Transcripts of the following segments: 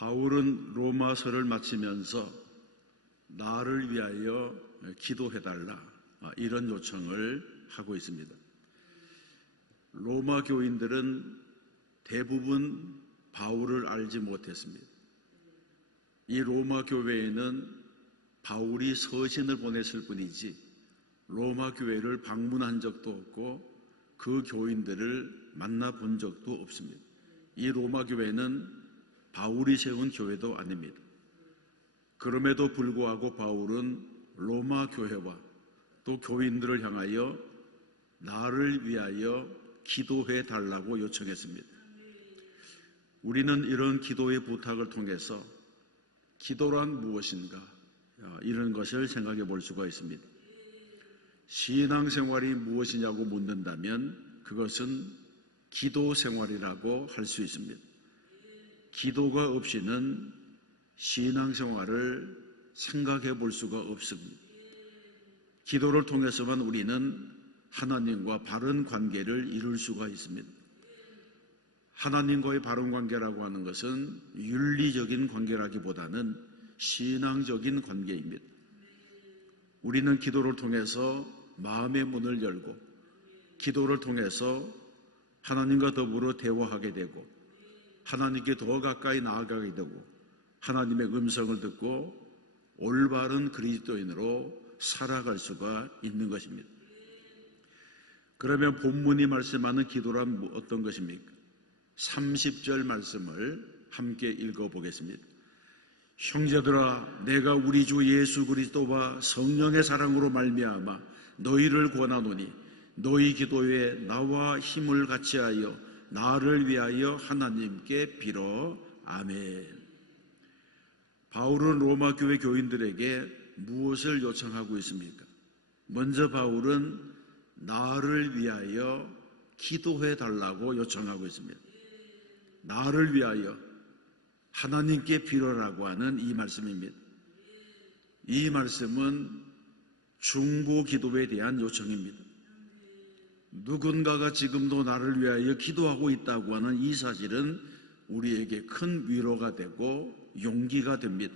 바울은 로마서를 마치면서 나를 위하여 기도해달라, 이런 요청을 하고 있습니다. 로마 교인들은 대부분 바울을 알지 못했습니다. 이 로마 교회에는 바울이 서신을 보냈을 뿐이지 로마 교회를 방문한 적도 없고 그 교인들을 만나본 적도 없습니다. 이 로마 교회는 바울이 세운 교회도 아닙니다. 그럼에도 불구하고 바울은 로마 교회와 또 교인들을 향하여 나를 위하여 기도해 달라고 요청했습니다. 우리는 이런 기도의 부탁을 통해서 기도란 무엇인가, 이런 것을 생각해 볼 수가 있습니다. 신앙생활이 무엇이냐고 묻는다면 그것은 기도 생활이라고 할 수 있습니다. 기도가 없이는 신앙생활을 생각해 볼 수가 없습니다. 기도를 통해서만 우리는 하나님과 바른 관계를 이룰 수가 있습니다. 하나님과의 바른 관계라고 하는 것은 윤리적인 관계라기보다는 신앙적인 관계입니다. 우리는 기도를 통해서 마음의 문을 열고 기도를 통해서 하나님과 더불어 대화하게 되고 하나님께 더 가까이 나아가게 되고 하나님의 음성을 듣고 올바른 그리스도인으로 살아갈 수가 있는 것입니다. 그러면 본문이 말씀하는 기도란 어떤 것입니까? 30절 말씀을 함께 읽어보겠습니다. 형제들아, 내가 우리 주 예수 그리스도와 성령의 사랑으로 말미암아 너희를 권하노니 너희 기도에 나와 힘을 같이하여 나를 위하여 하나님께 빌어. 아멘. 바울은 로마 교회 교인들에게 무엇을 요청하고 있습니까? 먼저 바울은 나를 위하여 기도해 달라고 요청하고 있습니다. 나를 위하여 하나님께 빌어라고 하는 이 말씀입니다. 이 말씀은 중보 기도에 대한 요청입니다. 누군가가 지금도 나를 위하여 기도하고 있다고 하는 이 사실은 우리에게 큰 위로가 되고 용기가 됩니다.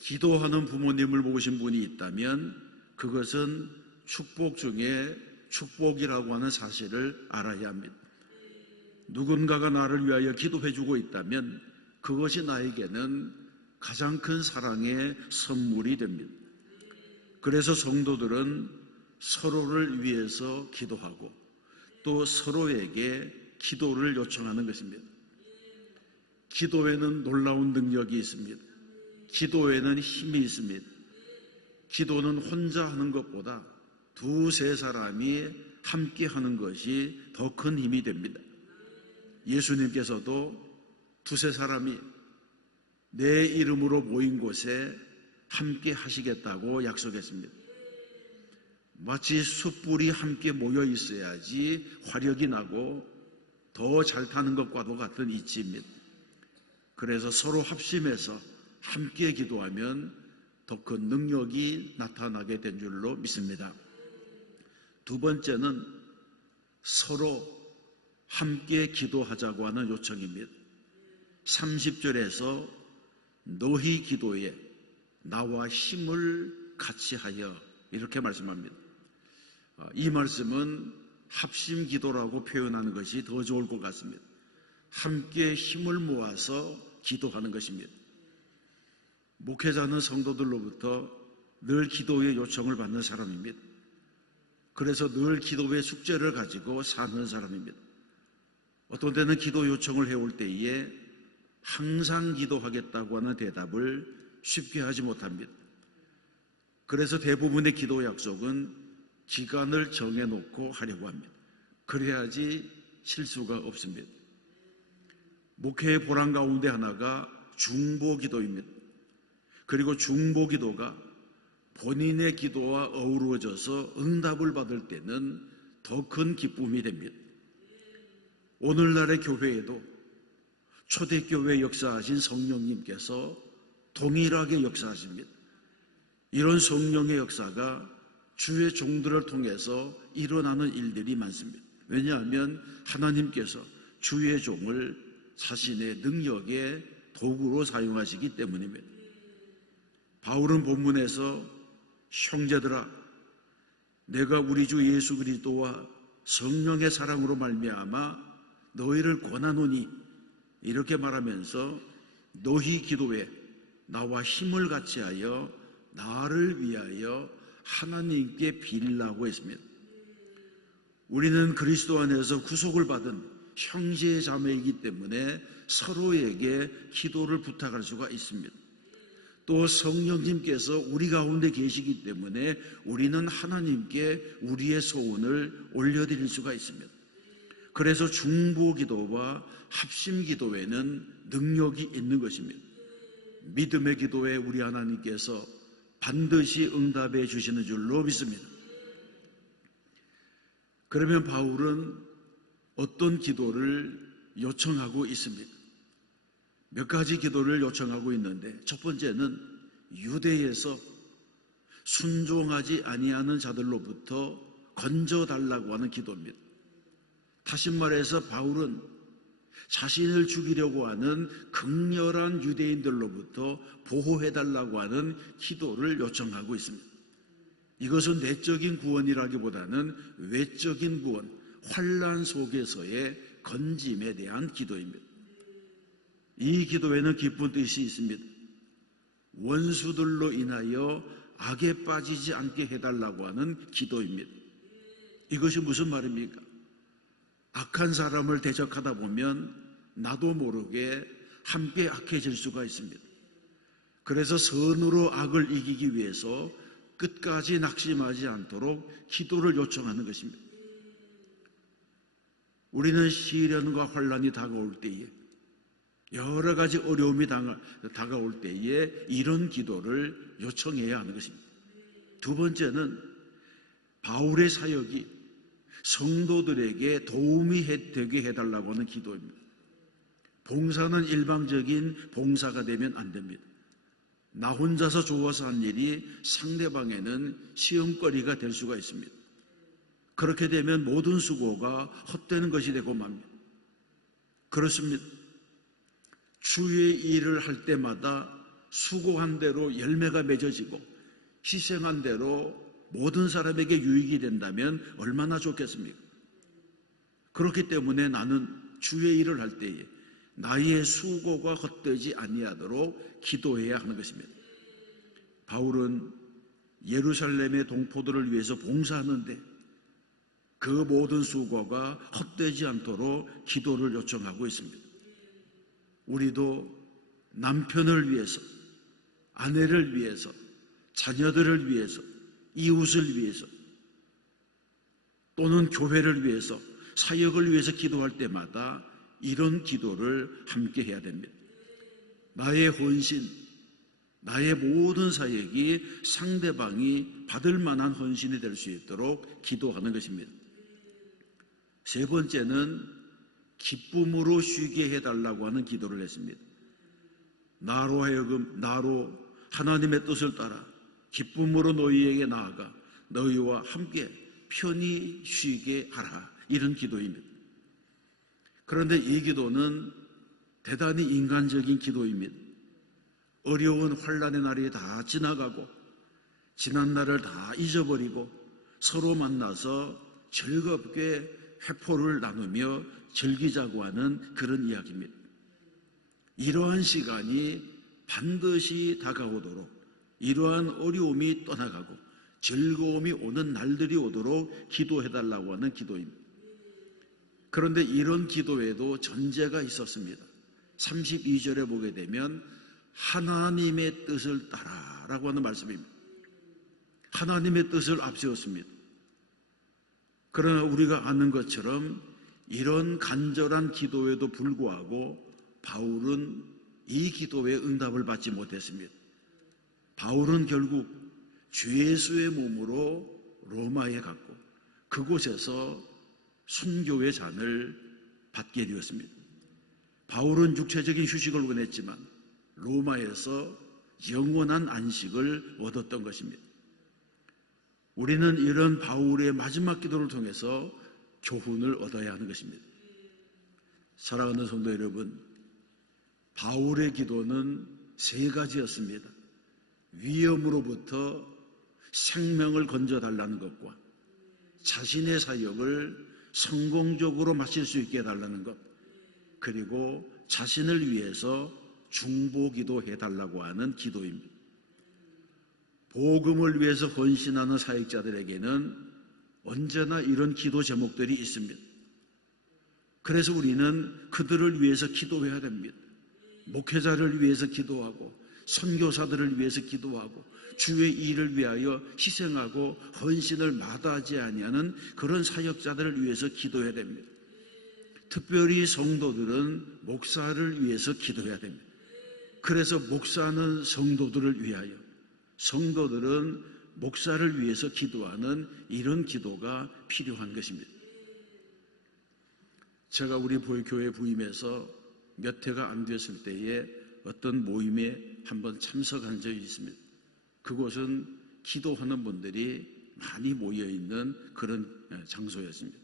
기도하는 부모님을 모신 분이 있다면 그것은 축복 중에 축복이라고 하는 사실을 알아야 합니다. 누군가가 나를 위하여 기도해주고 있다면 그것이 나에게는 가장 큰 사랑의 선물이 됩니다. 그래서 성도들은 서로를 위해서 기도하고 또 서로에게 기도를 요청하는 것입니다. 기도에는 놀라운 능력이 있습니다. 기도에는 힘이 있습니다. 기도는 혼자 하는 것보다 두세 사람이 함께 하는 것이 더 큰 힘이 됩니다. 예수님께서도 두세 사람이 내 이름으로 모인 곳에 함께 하시겠다고 약속했습니다. 마치 숯불이 함께 모여 있어야지 화력이 나고 더 잘 타는 것과도 같은 이치입니다. 그래서 서로 합심해서 함께 기도하면 더 큰 능력이 나타나게 된 줄로 믿습니다. 두 번째는 서로 함께 기도하자고 하는 요청입니다. 30절에서 너희 기도에 나와 힘을 같이 하여, 이렇게 말씀합니다. 이 말씀은 합심 기도라고 표현하는 것이 더 좋을 것 같습니다. 함께 힘을 모아서 기도하는 것입니다. 목회자는 성도들로부터 늘 기도의 요청을 받는 사람입니다. 그래서 늘 기도의 숙제를 가지고 사는 사람입니다. 어떤 때는 기도 요청을 해올 때에 항상 기도하겠다고 하는 대답을 쉽게 하지 못합니다. 그래서 대부분의 기도 약속은 기간을 정해놓고 하려고 합니다. 그래야지 실수가 없습니다. 목회의 보람 가운데 하나가 중보 기도입니다. 그리고 중보 기도가 본인의 기도와 어우러져서 응답을 받을 때는 더 큰 기쁨이 됩니다. 오늘날의 교회에도 초대교회 역사하신 성령님께서 동일하게 역사하십니다. 이런 성령의 역사가 주의 종들을 통해서 일어나는 일들이 많습니다. 왜냐하면 하나님께서 주의 종을 자신의 능력에 도구로 사용하시기 때문입니다. 바울은 본문에서 형제들아 내가 우리 주 예수 그리스도와 성령의 사랑으로 말미암아 너희를 권하노니 이렇게 말하면서 너희 기도에 나와 힘을 같이하여 나를 위하여 하나님께 빌라고 했습니다. 우리는 그리스도 안에서 구속을 받은 형제 자매이기 때문에 서로에게 기도를 부탁할 수가 있습니다. 또 성령님께서 우리 가운데 계시기 때문에 우리는 하나님께 우리의 소원을 올려드릴 수가 있습니다. 그래서 중보 기도와 합심 기도에는 능력이 있는 것입니다. 믿음의 기도에 우리 하나님께서 반드시 응답해 주시는 줄로 믿습니다. 그러면 바울은 어떤 기도를 요청하고 있습니다. 몇 가지 기도를 요청하고 있는데 첫 번째는 유대에서 순종하지 아니하는 자들로부터 건져달라고 하는 기도입니다. 다시 말해서 바울은 자신을 죽이려고 하는 극렬한 유대인들로부터 보호해달라고 하는 기도를 요청하고 있습니다. 이것은 내적인 구원이라기보다는 외적인 구원, 환난 속에서의 건짐에 대한 기도입니다. 이 기도에는 깊은 뜻이 있습니다. 원수들로 인하여 악에 빠지지 않게 해달라고 하는 기도입니다. 이것이 무슨 말입니까? 악한 사람을 대적하다 보면 나도 모르게 함께 악해질 수가 있습니다. 그래서 선으로 악을 이기기 위해서 끝까지 낙심하지 않도록 기도를 요청하는 것입니다. 우리는 시련과 환난이 다가올 때에 여러 가지 어려움이 다가올 때에 이런 기도를 요청해야 하는 것입니다. 두 번째는 바울의 사역이 성도들에게 도움이 되게 해달라고 하는 기도입니다. 봉사는 일방적인 봉사가 되면 안 됩니다. 나 혼자서 좋아서 한 일이 상대방에는 시험거리가 될 수가 있습니다. 그렇게 되면 모든 수고가 헛되는 것이 되고 맙니다. 그렇습니다. 주의 일을 할 때마다 수고한 대로 열매가 맺어지고 희생한 대로 모든 사람에게 유익이 된다면 얼마나 좋겠습니까? 그렇기 때문에 나는 주의 일을 할 때에 나의 수고가 헛되지 아니하도록 기도해야 하는 것입니다. 바울은 예루살렘의 동포들을 위해서 봉사하는데 그 모든 수고가 헛되지 않도록 기도를 요청하고 있습니다. 우리도 남편을 위해서, 아내를 위해서, 자녀들을 위해서, 이웃을 위해서 또는 교회를 위해서, 사역을 위해서 기도할 때마다 이런 기도를 함께 해야 됩니다. 나의 헌신, 나의 모든 사역이 상대방이 받을 만한 헌신이 될 수 있도록 기도하는 것입니다. 세 번째는 기쁨으로 쉬게 해달라고 하는 기도를 했습니다. 나로 하나님의 뜻을 따라 기쁨으로 너희에게 나아가 너희와 함께 편히 쉬게 하라. 이런 기도입니다. 그런데 이 기도는 대단히 인간적인 기도입니다. 어려운 환난의 날이 다 지나가고 지난 날을 다 잊어버리고 서로 만나서 즐겁게 회포를 나누며 즐기자고 하는 그런 이야기입니다. 이러한 시간이 반드시 다가오도록, 이러한 어려움이 떠나가고 즐거움이 오는 날들이 오도록 기도해달라고 하는 기도입니다. 그런데 이런 기도에도 전제가 있었습니다. 32절에 보게 되면 하나님의 뜻을 따라라고 하는 말씀입니다. 하나님의 뜻을 앞세웠습니다. 그러나 우리가 아는 것처럼 이런 간절한 기도에도 불구하고 바울은 이 기도에 응답을 받지 못했습니다. 바울은 결국 주 예수의 몸으로 로마에 갔고 그곳에서 순교의 잔을 받게 되었습니다. 바울은 육체적인 휴식을 원했지만 로마에서 영원한 안식을 얻었던 것입니다. 우리는 이런 바울의 마지막 기도를 통해서 교훈을 얻어야 하는 것입니다. 사랑하는 성도 여러분, 바울의 기도는 세 가지였습니다. 위험으로부터 생명을 건져달라는 것과 자신의 사역을 성공적으로 마칠 수 있게 해달라는 것, 그리고 자신을 위해서 중보기도 해달라고 하는 기도입니다. 복음을 위해서 헌신하는 사역자들에게는 언제나 이런 기도 제목들이 있습니다. 그래서 우리는 그들을 위해서 기도해야 됩니다. 목회자를 위해서 기도하고 선교사들을 위해서 기도하고 주의 일을 위하여 희생하고 헌신을 마다하지 아니하는 그런 사역자들을 위해서 기도해야 됩니다. 특별히 성도들은 목사를 위해서 기도해야 됩니다. 그래서 목사는 성도들을 위하여, 성도들은 목사를 위해서 기도하는 이런 기도가 필요한 것입니다. 제가 우리 교회 부임해서 몇 해가 안 됐을 때에 어떤 모임에 한번 참석한 적이 있습니다. 그곳은 기도하는 분들이 많이 모여있는 그런 장소였습니다.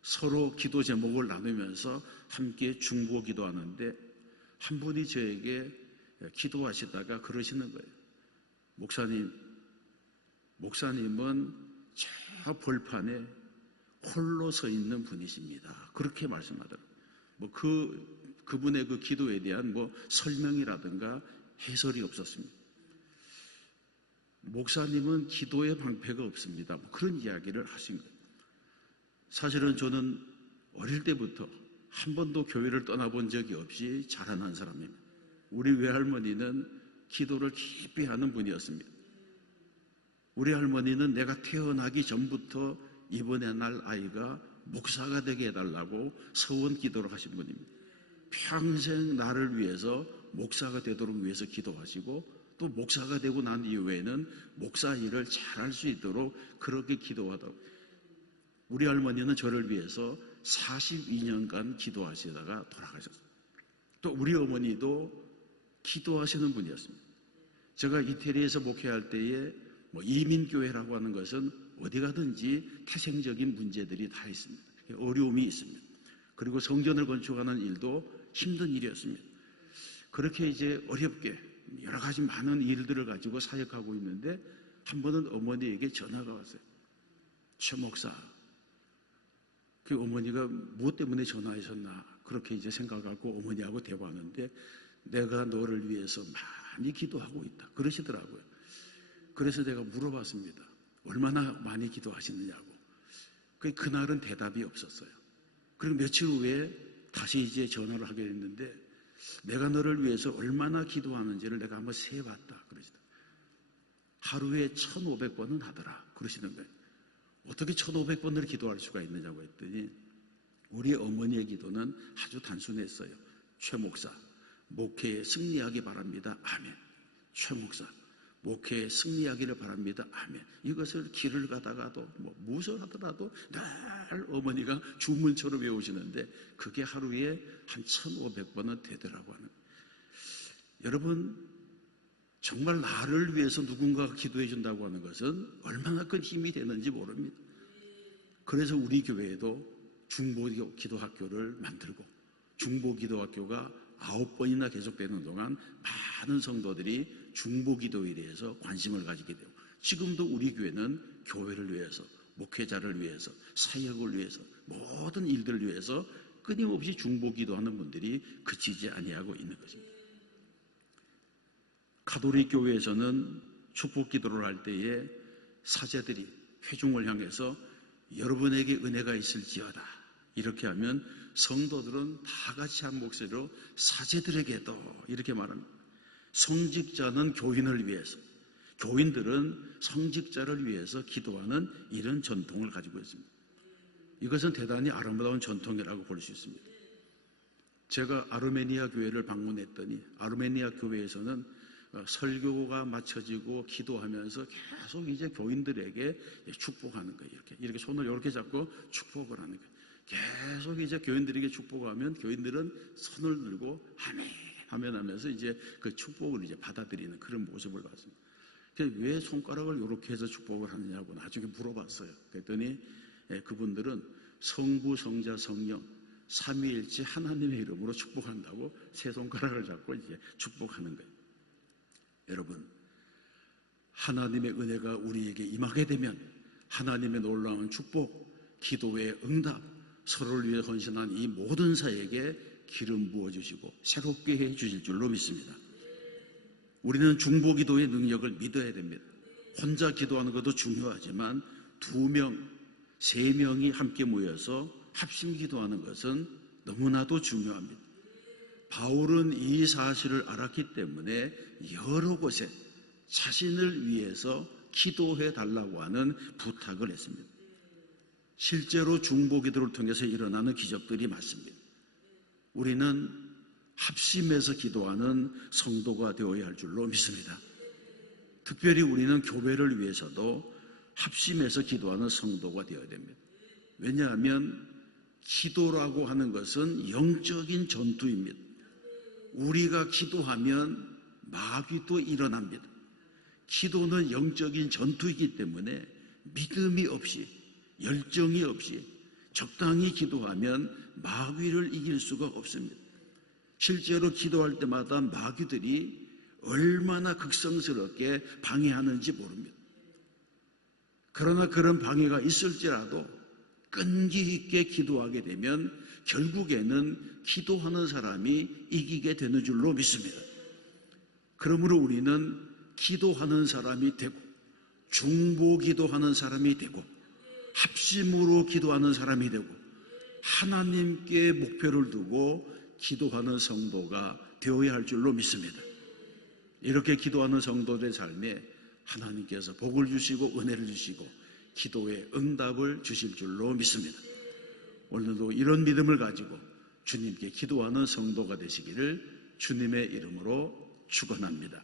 서로 기도 제목을 나누면서 함께 중보 기도하는데 한 분이 저에게 기도하시다가 그러시는 거예요. 목사님은 저 벌판에 홀로 서 있는 분이십니다. 그렇게 말씀하더라고요. 그분의 그 기도에 대한 설명이라든가 해설이 없었습니다. 목사님은 기도의 방패가 없습니다. 그런 이야기를 하신 거예요. 사실은 저는 어릴 때부터 한 번도 교회를 떠나본 적이 없이 자라난 사람입니다. 우리 외할머니는 기도를 깊이 하는 분이었습니다. 우리 할머니는 내가 태어나기 전부터 이번에 날 아이가 목사가 되게 해달라고 서원 기도를 하신 분입니다. 평생 나를 위해서 목사가 되도록 위해서 기도하시고 또 목사가 되고 난 이후에는 목사 일을 잘할 수 있도록 그렇게 기도하다고. 우리 할머니는 저를 위해서 42년간 기도하시다가 돌아가셨어요. 또 우리 어머니도 기도하시는 분이었습니다. 제가 이태리에서 목회할 때에 이민교회라고 하는 것은 어디 가든지 태생적인 문제들이 다 있습니다. 어려움이 있습니다. 그리고 성전을 건축하는 일도 힘든 일이었습니다. 그렇게 이제 어렵게 여러 가지 많은 일들을 가지고 사역하고 있는데 한 번은 어머니에게 전화가 왔어요. 최 목사, 그 어머니가 무엇 때문에 전화하셨나 그렇게 이제 생각하고 어머니하고 대화하는데 내가 너를 위해서 많이 기도하고 있다 그러시더라고요. 그래서 내가 물어봤습니다. 얼마나 많이 기도하시느냐고. 그날은 대답이 없었어요. 그리고 며칠 후에 다시 이제 전화를 하게 됐는데 내가 너를 위해서 얼마나 기도하는지를 내가 한번 세봤다 그러시다. 하루에 1,500번은 하더라 그러시는 거예요. 어떻게 1,500번을 기도할 수가 있느냐고 했더니 우리 어머니의 기도는 아주 단순했어요. 최 목사, 목회에 승리하기 바랍니다. 아멘. 최 목사, 목회에 승리하기를 바랍니다. 아멘. 이것을 길을 가다가도 무엇을 하더라도 늘 어머니가 주문처럼 외우시는데 그게 하루에 한 1,500번은 되더라고 하는 거예요. 여러분, 정말 나를 위해서 누군가가 기도해 준다고 하는 것은 얼마나 큰 힘이 되는지 모릅니다. 그래서 우리 교회에도 중보기도학교를 만들고 중보기도학교가 9번이나 계속되는 동안 많은 성도들이 중보기도에 대해서 관심을 가지게 되고 지금도 우리 교회는 교회를 위해서 목회자를 위해서 사역을 위해서 모든 일들을 위해서 끊임없이 중보기도하는 분들이 그치지 아니하고 있는 것입니다. 가톨릭 교회에서는 축복기도를 할 때에 사제들이 회중을 향해서 여러분에게 은혜가 있을지어다 이렇게 하면 성도들은 다 같이 한 목소리로 사제들에게도 이렇게 말합니다. 성직자는 교인을 위해서, 교인들은 성직자를 위해서 기도하는 이런 전통을 가지고 있습니다. 이것은 대단히 아름다운 전통이라고 볼 수 있습니다. 제가 아르메니아 교회를 방문했더니 아르메니아 교회에서는 설교가 마쳐지고 기도하면서 계속 이제 교인들에게 축복하는 거예요. 이렇게 손을 이렇게 잡고 축복을 하는 거예요. 계속 이제 교인들에게 축복하면 교인들은 손을 들고 아멘 하면 하면서 이제 그 축복을 이제 받아들이는 그런 모습을 봤습니다. 왜 손가락을 이렇게 해서 축복을 하느냐고 나중에 물어봤어요. 그랬더니 그분들은 성부, 성자, 성령 삼위일체 하나님의 이름으로 축복한다고 세 손가락을 잡고 이제 축복하는 거예요. 여러분, 하나님의 은혜가 우리에게 임하게 되면 하나님의 놀라운 축복, 기도의 응답, 서로를 위해 헌신한 이 모든 사역에 기름 부어주시고 새롭게 해주실 줄로 믿습니다. 우리는 중보기도의 능력을 믿어야 됩니다. 혼자 기도하는 것도 중요하지만 2명, 3명이 함께 모여서 합심 기도하는 것은 너무나도 중요합니다. 바울은 이 사실을 알았기 때문에 여러 곳에 자신을 위해서 기도해 달라고 하는 부탁을 했습니다. 실제로 중보기도를 통해서 일어나는 기적들이 많습니다. 우리는 합심해서 기도하는 성도가 되어야 할 줄로 믿습니다. 특별히 우리는 교회를 위해서도 합심해서 기도하는 성도가 되어야 됩니다. 왜냐하면 기도라고 하는 것은 영적인 전투입니다. 우리가 기도하면 마귀도 일어납니다. 기도는 영적인 전투이기 때문에 믿음이 없이, 열정이 없이 적당히 기도하면 마귀를 이길 수가 없습니다. 실제로 기도할 때마다 마귀들이 얼마나 극성스럽게 방해하는지 모릅니다. 그러나 그런 방해가 있을지라도 끈기 있게 기도하게 되면 결국에는 기도하는 사람이 이기게 되는 줄로 믿습니다. 그러므로 우리는 기도하는 사람이 되고 중보 기도하는 사람이 되고 합심으로 기도하는 사람이 되고 하나님께 목표를 두고 기도하는 성도가 되어야 할 줄로 믿습니다. 이렇게 기도하는 성도들의 삶에 하나님께서 복을 주시고 은혜를 주시고 기도의 응답을 주실 줄로 믿습니다. 오늘도 이런 믿음을 가지고 주님께 기도하는 성도가 되시기를 주님의 이름으로 축원합니다.